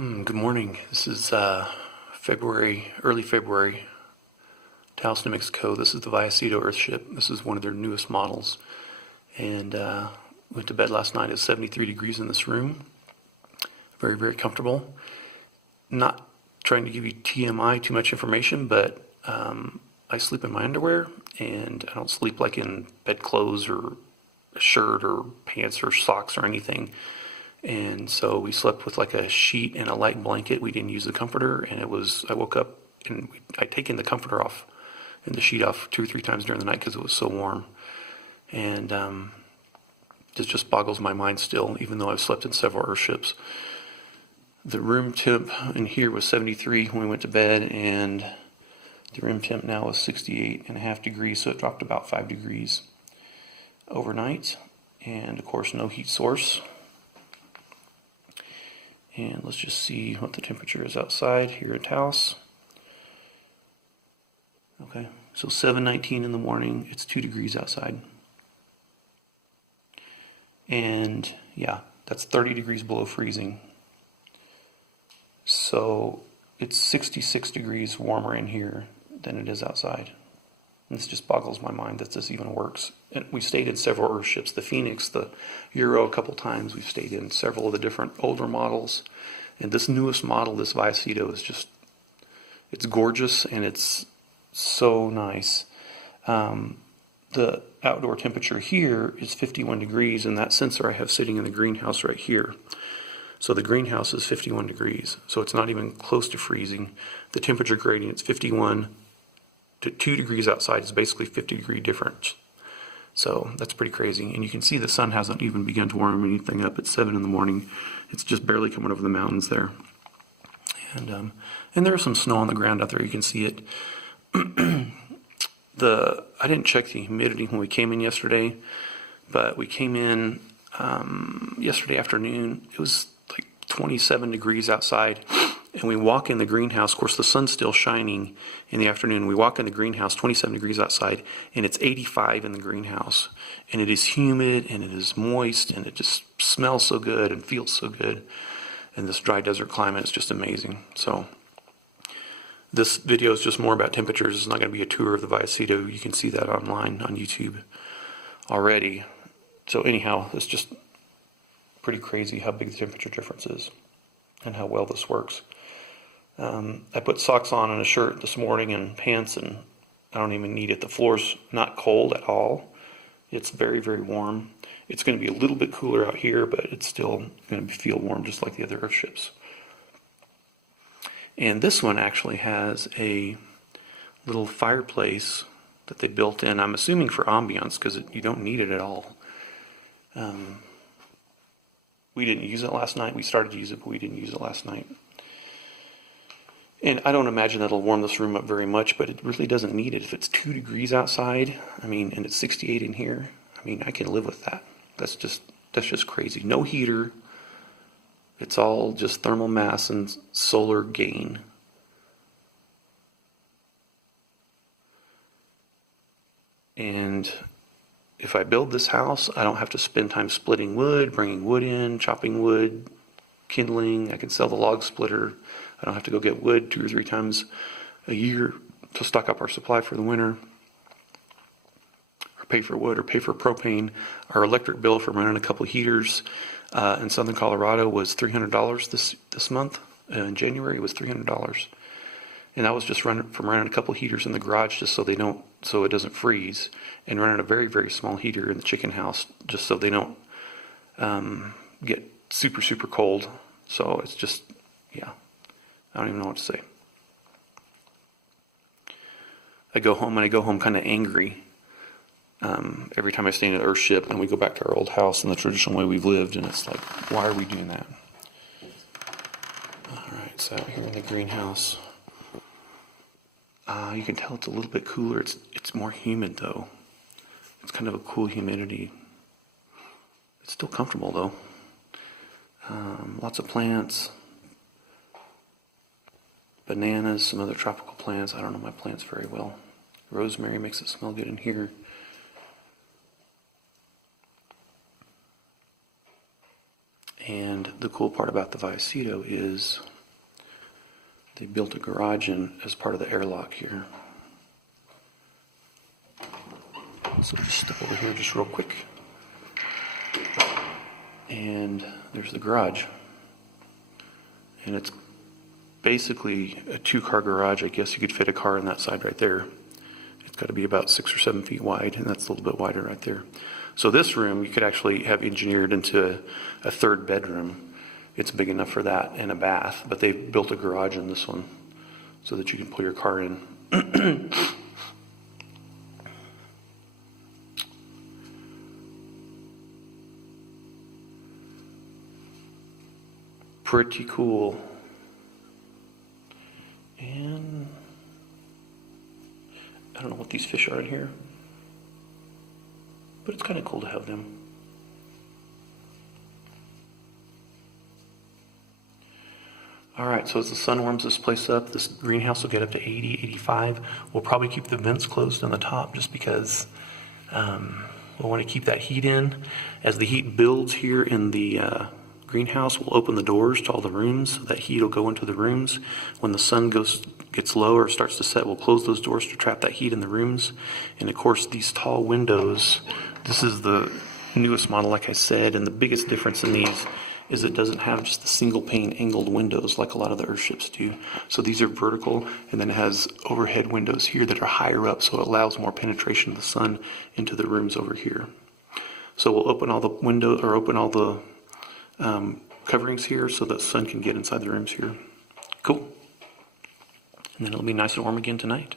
Good morning. This is early February, Taos, New Mexico. This is the Vallecitos EARTHSHIP. This is one of their newest models. And went to bed last night at 73 degrees in this room. Very, very comfortable. Not trying to give you TMI, too much information, but I sleep in my underwear, and I don't sleep like in bedclothes or a shirt or pants or socks or anything. And so we slept with like a sheet and a light blanket. We didn't use the comforter, and I woke up and I'd taken the comforter off and the sheet off 2 or 3 times during the night because it was so warm. And it just boggles my mind still, even though I've slept in several EARTHSHIPs. The room temp in here was 73 when we went to bed, and the room temp now is 68.5 degrees, so it dropped about 5 degrees overnight. And of course, no heat source. And let's just see what the temperature is outside here at Taos. Okay, so 7:19 in the morning, it's 2 degrees outside. And yeah, that's 30 degrees below freezing. So it's 66 degrees warmer in here than it is outside. This just boggles my mind that this even works. And we stayed in several EARTHSHIPs, the Phoenix, the Euro a couple times. We've stayed in several of the different older models. And this newest model, this Vallecitos, is just, it's gorgeous and it's so nice. The outdoor temperature here is 51 degrees, and that sensor I have sitting in the greenhouse right here. So the greenhouse is 51 degrees, so it's not even close to freezing. The temperature gradient's 51 to 2 degrees outside is basically 50-degree difference. So that's pretty crazy. And you can see the sun hasn't even begun to warm anything up at 7 in the morning. It's just barely coming over the mountains there. And there's some snow on the ground out there. You can see it. I didn't check the humidity when we came in yesterday, but we came in yesterday afternoon. It was like 27 degrees outside. And we walk in the greenhouse. Of course, the sun's still shining in the afternoon. We walk in the greenhouse, 27 degrees outside, and it's 85 in the greenhouse. And it is humid, and it is moist, and it just smells so good and feels so good. And this dry desert climate is just amazing. So this video is just more about temperatures. It's not going to be a tour of the Vallecitos. You can see that online on YouTube already. So anyhow, it's just pretty crazy how big the temperature difference is and how well this works. I put socks on and a shirt this morning and pants, and I don't even need it. The floor's not cold at all. It's very, very warm. It's going to be a little bit cooler out here, but it's still going to feel warm just like the other EARTHSHIPs. And this one actually has a little fireplace that they built in. I'm assuming for ambiance, because you don't need it at all. We didn't use it last night. We started to use it, but we didn't use it last night. And I don't imagine that'll warm this room up very much, but it really doesn't need it. If it's 2 degrees outside, and it's 68 in here, I can live with that. That's just crazy. No heater. It's all just thermal mass and solar gain. And if I build this house, I don't have to spend time splitting wood, bringing wood in, chopping wood, kindling. I can sell the log splitter. I don't have to go get wood 2 or 3 times a year to stock up our supply for the winter, or pay for wood, or pay for propane. Our electric bill for running a couple heaters in southern Colorado was $300 this month. In January, it was $300. And I was just running a couple heaters in the garage just so it doesn't freeze, and running a very, very small heater in the chicken house just so they don't get super, super cold. So it's just, yeah, I don't even know what to say. I go home kind of angry every time I stay in an EARTHSHIP, and we go back to our old house and the traditional way we've lived, and it's like, why are we doing that? All right, so out here in the greenhouse. You can tell it's a little bit cooler. It's more humid though. It's kind of a cool humidity. It's still comfortable though. Lots of plants, bananas, some other tropical plants. I don't know my plants very well. Rosemary makes it smell good in here. And the cool part about the Vallecitos is they built a garage in as part of the airlock here. So just step over here just real quick. And there's the garage. And it's basically a 2-car garage. I guess you could fit a car on that side right there. It's got to be about 6 or 7 feet wide, and that's a little bit wider right there. So this room you could actually have engineered into a 3rd bedroom. It's big enough for that and a bath, but they built a garage in this one so that you can pull your car in. Pretty cool. And I don't know what these fish are in here, but it's kind of cool to have them. Alright, so as the sun warms this place up, this greenhouse will get up to 80, 85. We'll probably keep the vents closed on the top just because we'll want to keep that heat in. As the heat builds here in the greenhouse, we'll open the doors to all the rooms so that heat will go into the rooms. When the sun gets low or starts to set, we'll close those doors to trap that heat in the rooms. And of course, these tall windows, this is the newest model, like I said, and the biggest difference in these is it doesn't have just the single pane angled windows like a lot of the Earthships do. So these are vertical, and then it has overhead windows here that are higher up, so it allows more penetration of the sun into the rooms over here. So we'll open all the windows, or open all the coverings here so that the sun can get inside the rooms here. Cool. And then it'll be nice and warm again tonight.